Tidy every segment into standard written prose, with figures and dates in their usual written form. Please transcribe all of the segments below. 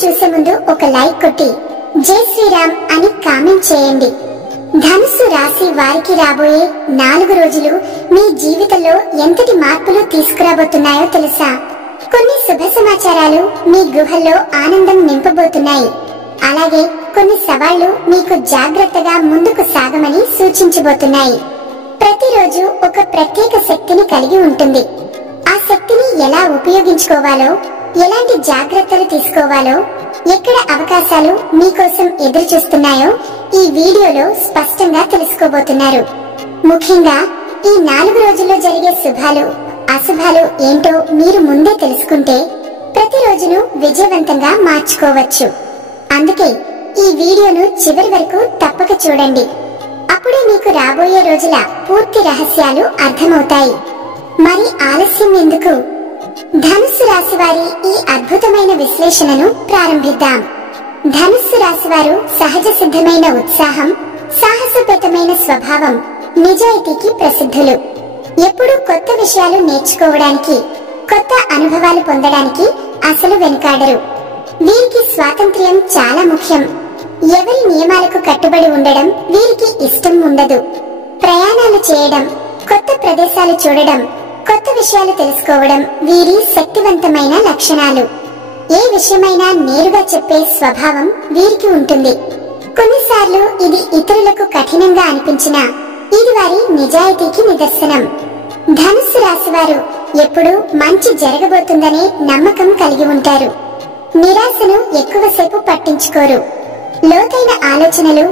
చూసే ముందు ఒక లైక్ కొట్టి జై శ్రీరామ్ అని కామెంట్ చేయండి. ధనుస్సు రాశి వారికి రాబోయే 4 రోజులు మీ జీవితంలో ఎంతటి మార్పులు తీసుకురాబోతున్నాయో తెలుసా? కొన్ని శుభ సమాచారాలు మీ గృహల్లో ఆనందం నింపబోతున్నాయి. అలాగే కొన్ని సవాళ్లు మీకు జాగ్రత్తగా ముందుకు సాగమని సూచించబోతున్నాయి. ప్రతిరోజు ఒక ప్రత్యేక శక్తిని కలిగి ఉంటుంది. ఆ శక్తిని ఎలా ఉపయోగించుకోవాలో, ఎలాంటి జాగ్రత్తలు తీసుకోవాలో, ఎక్కడ అవకాశాలు మీకోసం ఎదురు చూస్తున్నాయో ఈ వీడియోలో స్పష్టంగా తెలుసుకోబోతున్నారు. ముఖ్యంగా ఈ 4 రోజుల్లో జరిగే శుభాలు, అశుభాలు ఏంటో మీరు ముందే తెలుసుకుంటే ప్రతిరోజును విజయవంతంగా మార్చుకోవచ్చు. అందుకే ఈ వీడియోను చివరి వరకు తప్పక చూడండి. అప్పుడే మీకు రాబోయే రోజుల పూర్తి రహస్యాలు అర్థమవుతాయి. మరి ఆలస్యం ఎందుకు? ధనుస్సు రాశి వారి ఈ అద్భుతమైన విశ్లేషణను ప్రారంభిద్దాం. ధనుస్సు రాశి వారు సహజ సిద్ధమైన ఉత్సాహం, సాహసోపేతమైన స్వభావం, నిజాయితీకి ప్రసిద్ధులు. ఎప్పుడూ కొత్త విషయాలు నేర్చుకోవడానికి, కొత్త అనుభవాలు పొందడానికి అసలు వెనుకాడరు. వీరికి స్వాతంత్ర్యం చాలా ముఖ్యం. ఎవరి నియమాలకు కట్టుబడి ఉండడం వీరికి ఇష్టం ఉండదు. ప్రయాణాలు చేయడం, కొత్త ప్రదేశాలు చూడడం, కొత్త విషయాలు తెలుసుకోవడం వీరి శక్తివంతమైన లక్షణాలు. ఏ విషయమైనా నేరుగా చెప్పే స్వభావం వీరికి ఉంటుంది. కొన్నిసార్లు ఇది ఇతరులకు కఠినంగా అనిపించినా ఇది వారి నిజాయితీకి నిదర్శనం. ధనుస్సు రాశి వారు ఎప్పుడూ మంచి జరగబోతుందనే నమ్మకం కలిగి ఉంటారు. నిరాశను ఎక్కువసేపు పట్టించుకోరు. లోతైన ఆలోచనలు,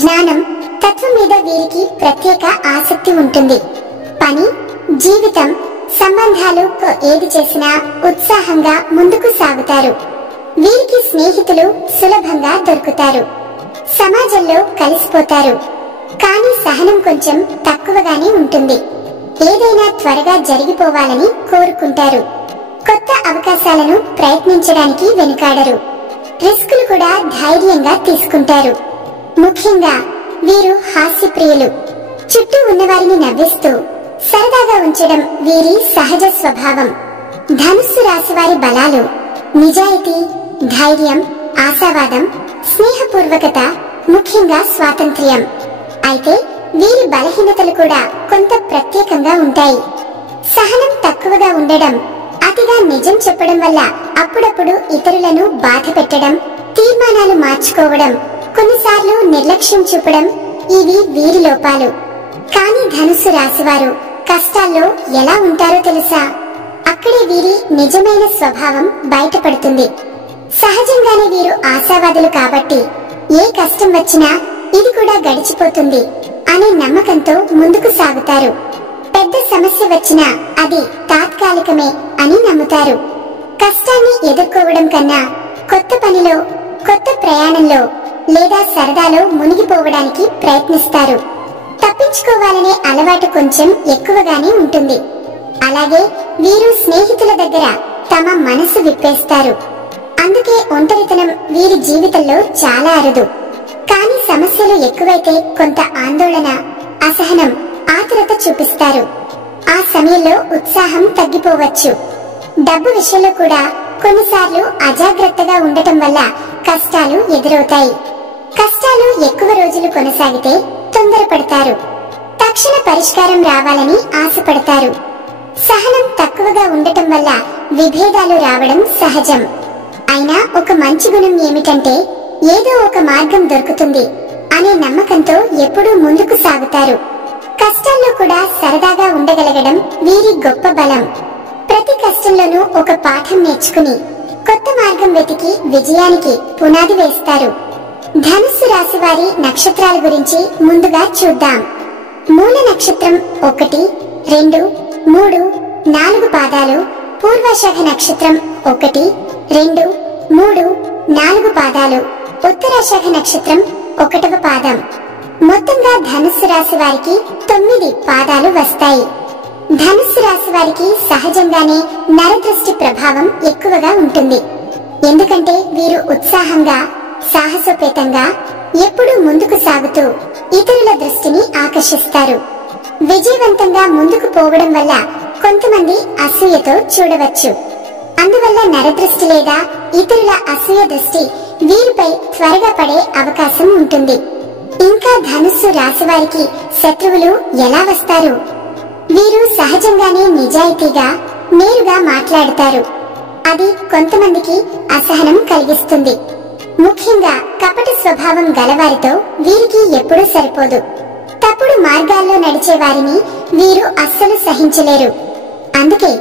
జ్ఞానం, తత్వం మీద వీరికి ప్రత్యేక ఆసక్తి ఉంటుంది. పని, జీవితం, సంబంధాలు ఏది చేసినా ఉత్సాహంగా ముందుకు సాగుతారు. వీరికి స్నేహితులు సులభంగా దొరుకుతారు. సమాజంలో కలిసిపోతారు. కానీ సహనం కొంచెం తక్కువగానే ఉంటుంది. ఏదైనా త్వరగా జరిగిపోవాలని కోరుకుంటారు. కొత్త అవకాశాలను ప్రయత్నించడానికి వెనుకాడరు. రిస్కులు కూడా ధైర్యంగా తీసుకుంటారు. ముఖ్యంగా వీరు హాస్యప్రియులు. చుట్టూ ఉన్నవారిని నవ్విస్తూ సరదాగా ఉంచడం వీరి సహజ స్వభావం. ధనుస్సు రాశి వారి బలాలు: నిజాయితీ, ధైర్యం, ఆశావాదం, స్నేహపూర్వకత, ముఖ్యంగా స్వాతంత్ర్యం. అయితే వీరి బలహీనతలు కూడా కొంత ప్రత్యేకంగా ఉంటాయి. సహనం తక్కువగా ఉండడం, అతిగా నిజం చెప్పడం వల్ల అప్పుడప్పుడు ఇతరులను బాధ పెట్టడం, తీర్మానాలు మార్చుకోవడం, కొన్నిసార్లు నిర్లక్ష్యం చూపడం ఇవి వీరి లోపాలు. కానీ ధనుస్సు రాశివారు కష్టాల్లో ఎలా ఉంటారో తెలుసా? అక్కడే వీరి నిజమైన స్వభావం బయటపడుతుంది. సహజంగానే వీరు ఆశావాదులు కాబట్టి ఏ కష్టం వచ్చినా ఇది కూడా గడిచిపోతుంది అనే నమ్మకంతో ముందుకు సాగుతారు. పెద్ద సమస్య వచ్చినా అది తాత్కాలికమే అని నమ్ముతారు. కష్టాన్ని ఎదుర్కోవడం కన్నా కొత్త పనిలో, కొత్త ప్రయాణంలో లేదా సరదాలో మునిగిపోవడానికి ప్రయత్నిస్తారు. తప్పించుకోవాలనే అలవాటు కొంచెం ఎక్కువగానే ఉంటుంది. అలాగే వీరు స్నేహితుల దగ్గర తమ మనసు విప్పేస్తారు. అందుకే ఒంటరితనం వీరి జీవితంలో చాలా అరుదు. కానీ సమస్యలు ఎక్కువైతే కొంత ఆందోళన, అసహనం, ఆతురత చూపిస్తారు. ఆ సమయంలో ఉత్సాహం తగ్గిపోవచ్చు. డబ్బు విషయంలో కూడా కొన్నిసార్లు అజాగ్రత్తగా ఉండటం వల్ల కష్టాలు ఎదురవుతాయి. కష్టాలు ఎక్కువ రోజులు కొనసాగితే తొందరపడతారు. తక్షణ పరిష్కారం రావాలని ఆశపడతారు. సహనం తక్కువగా ఉండటం వల్ల విభేదాలు రావడం సహజం. అయినా ఒక మంచి గుణం ఏమిటంటే ఏదో ఒక మార్గం దొరుకుతుంది అనే నమ్మకంతో ఎప్పుడూ ముందుకు సాగుతారు. కష్టాల్లో కూడా సరదాగా ఉండగలగడం వీరి గొప్ప బలం. ప్రతి కష్టంలోనూ ఒక పాఠం నేర్చుకుని కొత్త మార్గం వెతికి విజయానికి పునాది వేస్తారు. ధనుస్సు రాశి వారి నక్షత్రాల గురించి ముందుగా చూద్దాం. మూల నక్షత్రం 1, 2, 3, 4 పాదాలు, పూర్వాషాఢ నక్షత్రం 1, 2, 3, 4 పాదాలు, ఉత్తరాషాఢ నక్షత్రం 1వ పాదం. మొత్తంగా ధనుస్సు రాశి వారికి 9 పాదాలు వస్తాయి. ధనుస్సు రాశి వారికి సహజంగానే నరదృష్టి ప్రభావం ఎక్కువగా ఉంటుంది. ఎందుకంటే వీరు ఉత్సాహంగా, సాహసోపేతంగా ఎప్పుడూ ముందుకు సాగుతూ ఇతరుల దృష్టిని ఆకర్షిస్తారు. విజయవంతంగా ముందుకు పోవడం వల్ల కొంతమంది అసూయతో చూడవచ్చు. అందువల్ల నరదృష్టి లేదా ఇతరుల అసూయ దృష్టి వీరిపై త్వరగా పడే అవకాశం ఉంటుంది. ఇంకా ధనుస్సు రాశి వారికి శత్రువులు ఎలా వస్తారు? వీరు సహజంగానే నిజాయితీగా నేరుగా మాట్లాడతారు. అది కొంతమందికి అసహనం కలిగిస్తుంది. ముఖ్యంగా కపట స్వభావం గలవారితో వీరికి ఎప్పుడూ సరిపోదు. తప్పుడు మార్గాల్లో నడిచే వారిని వీరు అస్సలు సహించలేరు. అందుకే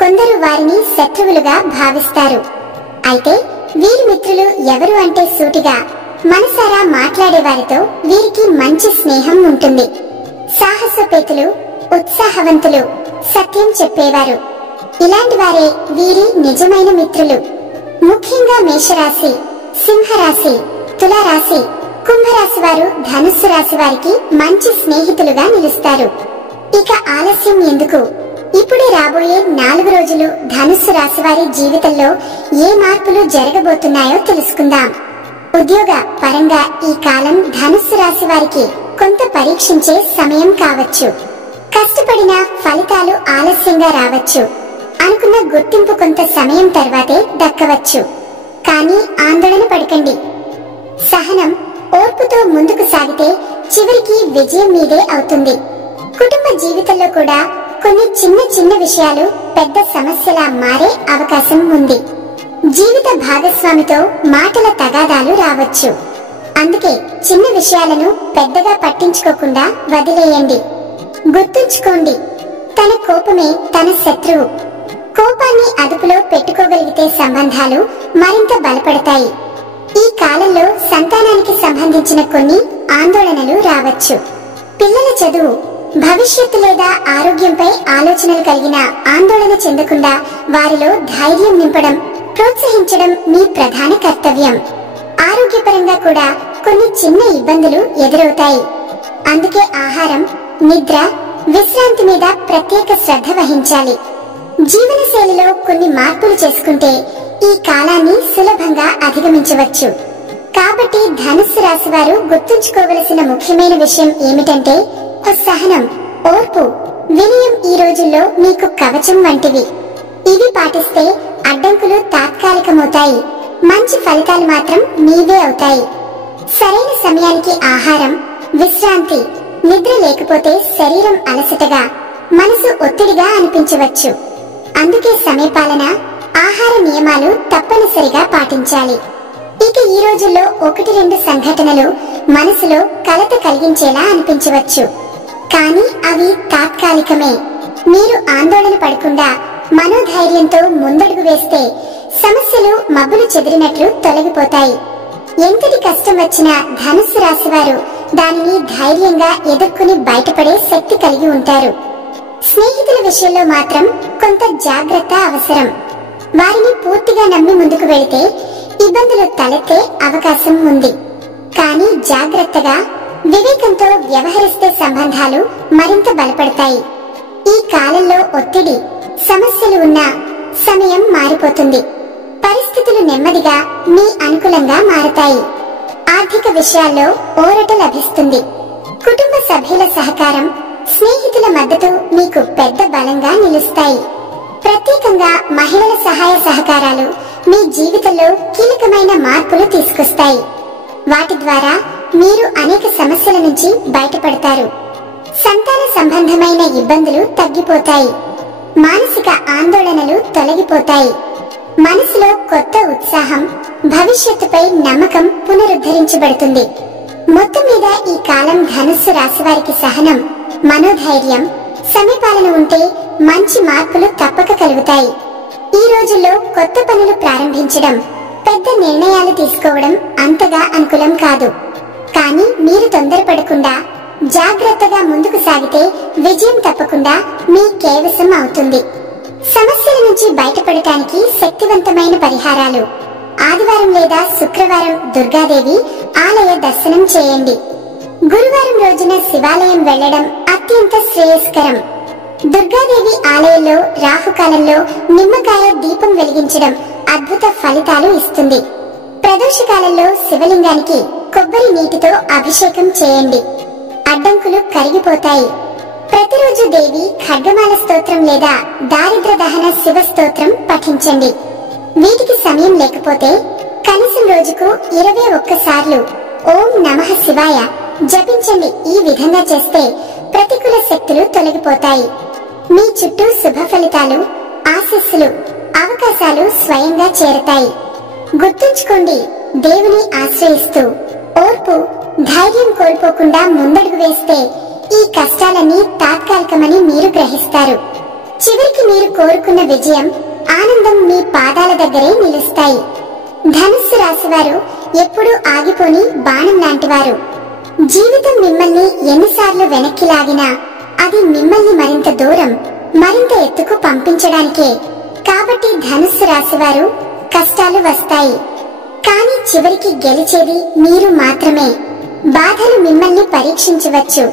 కొందరు వారిని శత్రువులుగా భావిస్తారు. అయితే వీరి మిత్రులు ఎవరు అంటే సూటిగా మనసారా మాట్లాడే వారితో వీరికి మంచి స్నేహం ఉంటుంది. సాహసోపేతులు, ఉత్సాహవంతులు, సత్యం చెప్పేవారు. ఇలాంటి వారే వీరి నిజమైన మిత్రులు. ముఖ్యంగా మేషరాశి, సింహరాశి, తులారాశి, కుంభరాశి వారు ధనుస్సు రాశి వారికి మంచి స్నేహితులుగా నిలుస్తారు. ఇక ఆలస్యం ఎందుకు? ఇప్పుడే రాబోయే 4 రోజులు ధనుస్సు రాశి వారి జీవితంలో ఏ మార్పులు జరగబోతున్నాయో తెలుసుకుందాం. ఉద్యోగ పరంగా ఈ కాలం ధనుస్సు రాశి వారికి కొంత పరీక్షించే సమయం కావచ్చు. కష్టపడిన ఫలితాలు ఆలస్యంగా రావచ్చు. అనుకున్న గుర్తింపు కొంత సమయం తర్వాతే దక్కవచ్చు. కానీ ఆందోళన పడకండి. సహనం, ఓర్పుతో ముందుకు సాగితే చివరికి విజయం మీదే అవుతుంది. కుటుంబ జీవితంలో కూడా కొన్ని చిన్న చిన్న విషయాలు పెద్ద సమస్యలా మారే అవకాశం ఉంది. జీవిత భాగస్వామితో మాటల తగాదాలు రావచ్చు. అందుకే చిన్న విషయాలను పెద్దగా పట్టించుకోకుండా వదిలేయండి. గుర్తుంచుకోండి, తన కోపమే తన శత్రువు. కోపాన్ని అదుపులో పెట్టుకోగలిగితే సంబంధాలు మరింత బలపడతాయి. ఈ కాలంలో సంతానానికి సంబంధించిన కొన్ని ఆందోళనలు రావచ్చు. పిల్లల చదువు, భవిష్యత్తు లేదా ఆరోగ్యంపై ఆలోచనలు కలిగిన ఆందోళన చెందకుండా వారిలో ధైర్యం నింపడం, ప్రోత్సహించడం మీ ప్రధాన కర్తవ్యం. ఆరోగ్యపరంగా కూడా కొన్ని చిన్న ఇబ్బందులు ఎదురవుతాయి. అందుకే ఆహారం, నిద్ర, విశ్రాంతి మీద ప్రత్యేక శ్రద్ధ వహించాలి. జీవనశైలిలో కొన్ని మార్పులు చేసుకుంటే ఈ కాలాన్ని సులభంగా అధిగమించవచ్చు. కాబట్టి ధనుస్సు రాశి వారు గుర్తుంచుకోవలసిన ముఖ్యమైన విషయం ఏమిటంటే సహనం, ఓర్పు, వినయం ఈ రోజుల్లో మీకు కవచం వంటివి. ఇవి పాటిస్తే అడ్డంకులు తాత్కాలికమవుతాయి. మంచి ఫలితాలు మాత్రం మీవే అవుతాయి. సరైన సమయానికి ఆహారం, విశ్రాంతి, నిద్ర లేకపోతే శరీరం అలసటగా, మనసు ఒత్తిడిగా అనిపించవచ్చు. అందుకే సమయపాలన, ఆహార నియమాలు తప్పనిసరిగా పాటించాలి. ఇక ఈ రోజుల్లో 1-2 సంఘటనలు మనసులో కలత కలిగించేలా అనిపించవచ్చు. కానీ అవి తాత్కాలికమే. మీరు ఆందోళన పడకుండా మనోధైర్యంతో ముందడుగు వేస్తే సమస్యలు మబ్బులు చెదిరినట్లు తొలగిపోతాయి. ఎంతటి కష్టం వచ్చినా ధనుస్సు రాశి వారు దానిని ధైర్యంగా ఎదుర్కొని బయటపడే శక్తి కలిగి ఉంటారు. స్నేహితుల విషయంలో మాత్రం కొంత జాగ్రత్త అవసరం. వారిని పూర్తిగా నమ్మి ముందుకు వెళితే ఇబ్బందులు తలెత్తే అవకాశం ఉంది. కానీ జాగ్రత్తగా, వివేకంతో వ్యవహరిస్తే సంబంధాలు మరింత బలపడతాయి. ఈ కాలంలో ఒత్తిడి, సమస్యలు ఉన్నా సమయం మారిపోతుంది. పరిస్థితులు నెమ్మదిగా మీ అనుకూలంగా మారతాయి. ఆర్థిక విషయాల్లో ఊరట లభిస్తుంది. కుటుంబ సభ్యుల సహకారం, స్నేహితుల మద్దతు మీకు పెద్ద బలంగా నిలుస్తాయి. ప్రత్యేకంగా మహిళల సహాయ సహకారాలు మీ జీవితంలో కీలకమైన మార్పులు తీసుకొస్తాయి. వాటి ద్వారా మీరు అనేక సమస్యల నుంచి బయటపడతారు. సంతాన సంబంధమైన ఇబ్బందులు తగ్గిపోతాయి. మానసిక ఆందోళనలు తొలగిపోతాయి. మనసులో కొత్త ఉత్సాహం, భవిష్యత్తుపై నమ్మకం పునరుద్ధరించబడుతుంది. మొత్తం మీద ఈ కాలం ధనుస్సు రాశి వారికి సహనం, మనోధైర్యం, సమయపాలన ఉంటే మంచి మార్పులు తప్పక కలుగుతాయి. ఈ రోజుల్లో కొత్త పనులు ప్రారంభించడం, పెద్ద నిర్ణయాలు తీసుకోవడం అంతగా అనుకూలం కాదు. కానీ మీరు తొందరపడకుండా జాగ్రత్తగా ముందుకు సాగితే విజయం తప్పకుండా మీ కైవసం అవుతుంది. సమస్యల నుంచి బయటపడటానికి శక్తివంతమైన పరిహారాలు: ఆదివారం లేదా శుక్రవారం దుర్గాదేవి ఆలయ దర్శనం చేయండి. గురువారం రోజున శివాలయం వెళ్లడం అత్యంత శ్రేయస్కరం. దుర్గాదేవి ఆలయంలో రాహుకాలంలో నిమ్మకాయ దీపం వెలిగించడం అద్భుత ఫలితాలు ఇస్తుంది. ప్రదోషకాలంలో శివలింగానికి కొబ్బరి నీటితో అభిషేకం చేయండి. అడ్డంకులు కరిగిపోతాయి. ప్రతిరోజు దేవి ఖడ్గమాల స్తోత్రం లేదా దారిద్ర దహన శివ స్తోత్రం పఠించండి. వీటికి సమయం లేకపోతే కనీసం రోజుకు 21 సార్లు ఓం నమః శివాయ జపించండి. ఈ విధంగా చేస్తే ప్రతికూల శక్తులు తొలగిపోతాయి. మీ చుట్టూ శుభ ఫలితాలు, ఆశీస్సులు, అవకాశాలు స్వయంగా చేరతాయి. గుర్తుంచుకోండి, దేవుని ఆశ్రయిస్తూ ఓర్పు, ధైర్యం కోల్పోకుండా ముందడుగు వేస్తే ఈ కష్టాలన్నీ తాత్కాలికమని మీరు గ్రహిస్తారు. చివరికి మీరు కోరుకున్న విజయం, ఆనందం మీ పాదాల దగ్గరే నిలుస్తాయి. ధనుస్సు రాశివారు ఎప్పుడూ ఆగిపోని బాణం లాంటివారు. జీవితం మిమ్మల్ని ఎన్నిసార్లు వెనక్కి లాగినా అది మిమ్మల్ని మరింత దూరం, మరింత ఎత్తుకు పంపించడానికే. కాబట్టి ధనుస్సు రాశివారు కష్టాలు వస్తాయి, కానీ చివరికి గెలిచేది మీరు మాత్రమే. బాధలు మిమ్మల్ని పరీక్షించవచ్చు,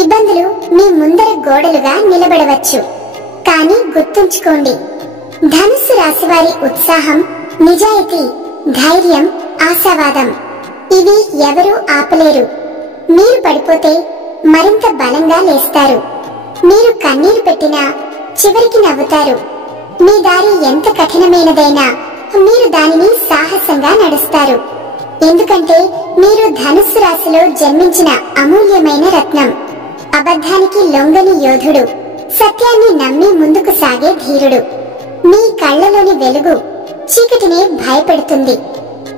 ఇబ్బందులు మీ ముందర గోడలుగా నిలబడవచ్చు. కానీ గుర్తుంచుకోండి, ధనుస్సు రాశివారి ఉత్సాహం, నిజాయితీ, ధైర్యం, ఆశావాదం ఇవి ఎవరూ ఆపలేరు. మీరు పడిపోతే మరింత బలంగా లేస్తారు. మీరు కన్నీరు పెట్టినా చివరికి నవ్వుతారు. మీ దారి ఎంత కఠినమైనదైనా మీరు దానిని సాహసంగా నడుస్తారు. ఎందుకంటే మీరు ధనుస్సు రాశిలో జన్మించిన అమూల్యమైన రత్నం. అబద్ధానికి లొంగని యోధుడు, సత్యాన్ని నమ్మి ముందుకు సాగే ధీరుడు. మీ కళ్ళలోని వెలుగు చీకటిని భయపెడుతుంది.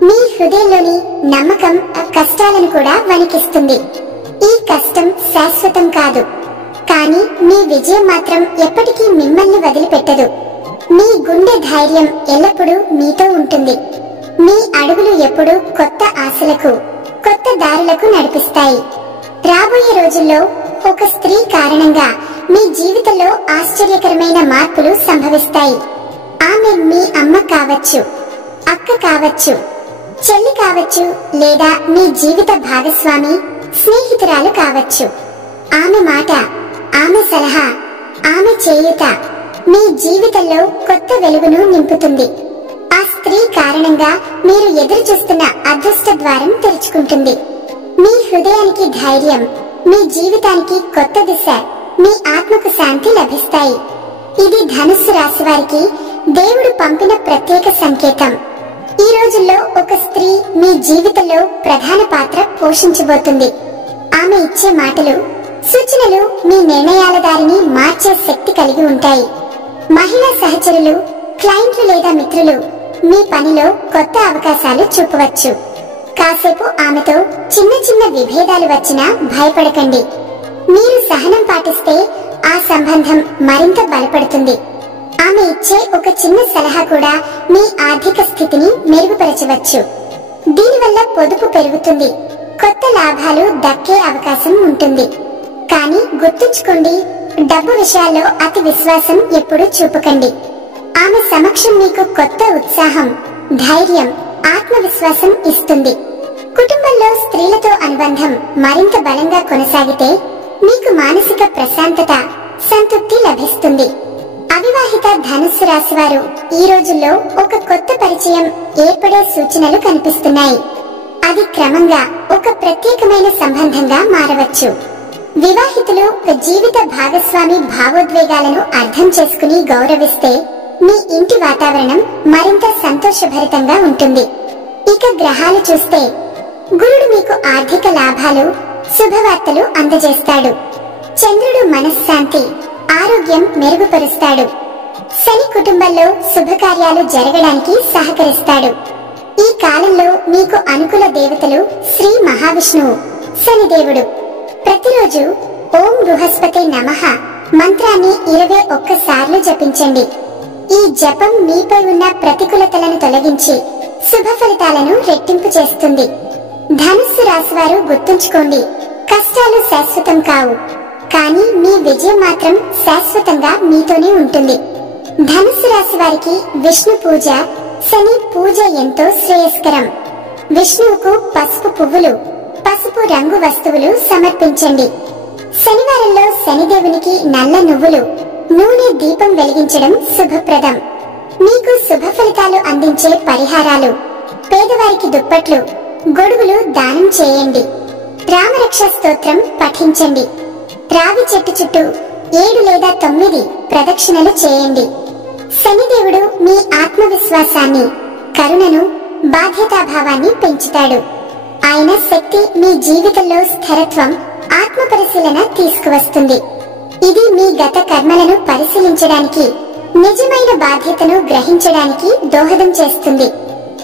మీ హృదయంలోని నమ్మకం కష్టాలను కూడా వణికిస్తుంది. ఈ కష్టం శాశ్వతం కాదు, కానీ మీ విజయం మాత్రం ఎప్పటికీ మిమ్మల్ని వదిలిపెట్టదు. మీ గుండె ధైర్యం ఎల్లప్పుడూ మీతో ఉంటుంది. మీ అడుగులు ఎప్పుడూ కొత్త ఆశలకు, కొత్త దారులకు నడిపిస్తాయి. రాబోయే రోజుల్లో ఒక స్త్రీ కారణంగా మీ జీవితంలో ఆశ్చర్యకరమైన మార్పులు సంభవిస్తాయి. ఆమె మీ అమ్మ కావచ్చు, అక్క కావచ్చు, చెల్లి కావచ్చు, లేదా మీ జీవిత భాగస్వామి, స్నేహితురాలు కావచ్చు. ఆమె మాట, ఆమె సలహా, ఆమె చేయూత మీ జీవితంలో కొత్త వెలుగును నింపుతుంది. ఆ స్త్రీ కారణంగా మీరు ఎదురు చూస్తున్న అదృష్ట ద్వారం తెరుచుకుంటుంది. మీ హృదయానికి ధైర్యం, మీ జీవితానికి కొత్త దిశ, మీ ఆత్మకు శాంతి లభిస్తాయి. ఇది ధనుస్సు రాశి వారికి దేవుడు పంపిన ప్రత్యేక సంకేతం. ఈ రోజుల్లో ఒక స్త్రీ మీ జీవితంలో ప్రధాన పాత్ర పోషించబోతుంది. ఆమె ఇచ్చే మాటలు, సూచనలు మీ నిర్ణయాల దారిని మార్చే శక్తి కలిగి ఉంటాయి. మహిళా సహచరులు, క్లయింట్లు లేదా మిత్రులు మీ పనిలో కొత్త అవకాశాలు చూపవచ్చు. కాసేపు ఆమెతో చిన్న చిన్న విభేదాలు వచ్చినా భయపడకండి. మీరు సహనం పాటిస్తే ఆ సంబంధం మరింత బలపడుతుంది. ఆమె ఇచ్చే ఒక చిన్న సలహా కూడా మీ ఆర్థిక స్థితిని మెరుగుపరచవచ్చు. దీనివల్ల పొదుపు పెరుగుతుంది, కొత్త లాభాలు దక్కే అవకాశం ఉంటుంది. కానీ గుర్తుంచుకోండి, డబ్బు విషయాల్లో అతి విశ్వాసం ఎప్పుడూ చూపకండి. ఆమె సమక్షం మీకు కొత్త ఉత్సాహం, ధైర్యం, ఆత్మవిశ్వాసం ఇస్తుంది. కుటుంబంలో స్త్రీలతో అనుబంధం మరింత బలంగా కొనసాగితే మీకు మానసిక ప్రశాంతత, సంతృప్తి లభిస్తుంది. అవివాహిత ధనుస్సు రాశి వారు ఈ రోజుల్లో ఒక కొత్త పరిచయం ఏర్పడే సూచనలు కనిపిస్తున్నాయి. అది క్రమంగా ఒక ప్రత్యేకమైన సంబంధంగా మారవచ్చు. వివాహితులు జీవిత భాగస్వామి భావోద్వేగాలను అర్థం చేసుకుని గౌరవిస్తే మీ ఇంటి వాతావరణం మరింత సంతోషభరితంగా ఉంటుంది. ఇక గ్రహాలు చూస్తే గురుడు మీకు ఆర్థిక లాభాలు, శుభవార్తలు అందజేస్తాడు. చంద్రుడు మనశ్శాంతి, ఆరోగ్యం మెరుగుపరుస్తాడు. శని కుటుంబంలో శుభకార్యాలు జరగడానికి సహకరిస్తాడు. ఈ కాలంలో మీకు అనుకూల దేవతలు శ్రీ మహావిష్ణువు, శనిదేవుడు. ప్రతిరోజు ఓం బృహస్పతి నమః మంత్రాన్ని 21 సార్లు జపించండి. ఈ జపం మీపై ఉన్న ప్రతికూలతలను తొలగించి శుభ ఫలితాలను రెట్టింపు చేస్తుంది. ధనుస్సు రాశివారు గుర్తుంచుకోండి, కష్టాలు శాశ్వతం కావు, కానీ మీ విజయం మాత్రం శాశ్వతంగా మీతోనే ఉంటుంది. ధనుస్సు రాశి వారికి విష్ణు పూజ, శని పూజ ఎంతో శ్రేయస్కరం. విష్ణువుకు పసుపు పువ్వులు, పసుపు రంగు వస్తువులు సమర్పించండి. శనివారంలో శనిదేవునికి నల్ల నువ్వులు, నూనె దీపం వెలిగించడం శుభప్రదం. మీకు శుభ ఫలితాలు అందించే పరిహారాలు: పేదవారికి దుప్పట్లు, గొడుగులు దానం చేయండి. రామరక్ష స్తోత్రం పఠించండి. రావి చెట్టు చుట్టూ 7 లేదా 9 ప్రదక్షిణలు చేయండి. శనిదేవుడు మీ ఆత్మవిశ్వాసాన్ని, కరుణను, బాధ్యతాభావాన్ని పెంచుతాడు. ఆయన శక్తి మీ జీవితంలో స్థిరత్వం, ఆత్మ పరిశీలన తీసుకువస్తుంది. ఇది మీ గత కర్మలను పరిశీలించడానికి, నిజమైన బాధ్యతను గ్రహించడానికి దోహదం చేస్తుంది.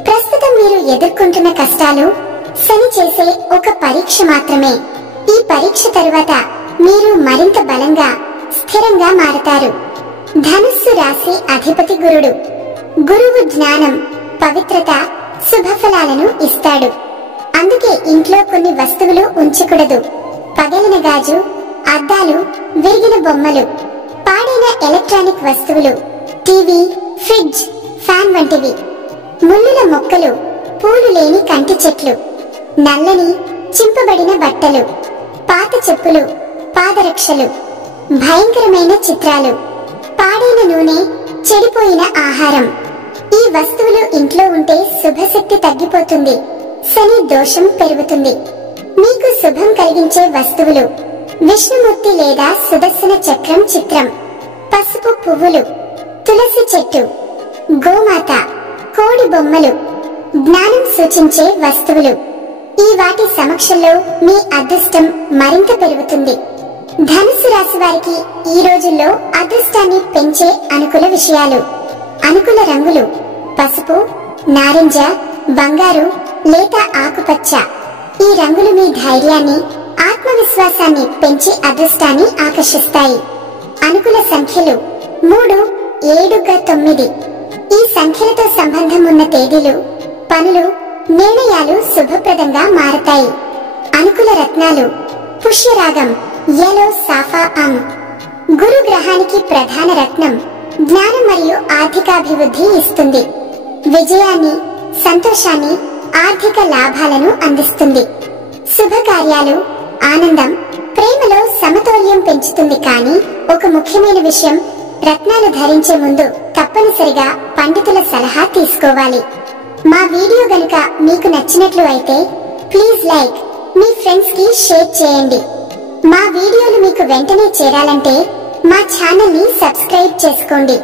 ప్రస్తుతం మీరు ఎదుర్కొంటున్న కష్టాలు శని చేసే ఒక పరీక్ష మాత్రమే. ఈ పరీక్ష తరువాత మీరు మరింత బలంగా, స్థిరంగా మారతారు. ధనుస్సు రాశి అధిపతి గురుడు. గురువు జ్ఞానం, పవిత్రత, శుభఫలాలను ఇస్తాడు. అందుకే ఇంట్లో కొన్ని వస్తువులు ఉంచకూడదు. పగిలిన గాజు, అద్దాలు, విరిగిన బొమ్మలు, పాడైన ఎలక్ట్రానిక్ వస్తువులు, టీవీ, ఫ్రిడ్జ్, ఫ్యాన్ వంటివి. ముళ్ళుల మొక్కలు, పూలు లేని కంటి చెట్లు, నల్లని చింపబడిన బట్టలు, పాత చెప్పులు, పాదరక్షలు, భయంకరమైన చిత్రాలు, పాడైన నూనె, చెడిపోయిన ఆహారం. ఈ వస్తువులు ఇంట్లో ఉంటే శుభశక్తి తగ్గిపోతుంది, శని దోషం పెరుగుతుంది. మీకు శుభం కలిగించే వస్తువులు: విష్ణుమూర్తి లేదా సుదర్శన చక్రం చిత్రం, పసుపు పువ్వులు, తులసి చెట్టు, గోమాత, కోడి బొమ్మలు, జ్ఞానం సూచించే వస్తువులు. ఈ వాటి సమక్షంలో మీ అదృష్టం మరింత పెరుగుతుంది. ధనుసు రాశి వారికి ఈ రోజుల్లో అదృష్టాన్ని పెంచే అనుకూల విషయాలు: అనుకూల రంగులు పసుపు, నారింజ, బంగారు, లేత ఆకుపచ్చ. ఈ రంగులు మీ ధైర్యాన్ని, ఆత్మవిశ్వాసాన్ని పెంచి అదృష్టాన్ని ఆకర్షిస్తాయి. అనుకూల సంఖ్యలు 3, 7, 9. ఈ సంఖ్యలతో సంబంధం ఉన్న తేదీలు, పనులు, నిర్ణయాలు శుభప్రదంగా మారతాయి. అనుకూల రత్నాలు: పుష్యరాగం, యెల్లో సాఫాన్. గురు గ్రహానికి ప్రధాన రత్నం జ్ఞానం మరియు ఆర్థికాభివృద్ధి ఇస్తుంది. విజయాన్ని, సంతోషాన్ని, ఆర్థిక లాభాలను అందిస్తుంది. శుభకార్యాలు, ఆనందం, ప్రేమలో సమతౌల్యం పెంచుతుంది. కానీ ఒక ముఖ్యమైన విషయం: రత్నాలు ధరించే ముందు తప్పనిసరిగా పండితుల సలహా తీసుకోవాలి. మా వీడియో గనుక మీకు నచ్చినట్లు అయితే ప్లీజ్ లైక్, మీ ఫ్రెండ్స్ కి షేర్ చేయండి. మా వీడియోలు మీకు వెంటనే చేరాలంటే మా ఛానల్ ని సబ్స్క్రైబ్ చేసుకోండి.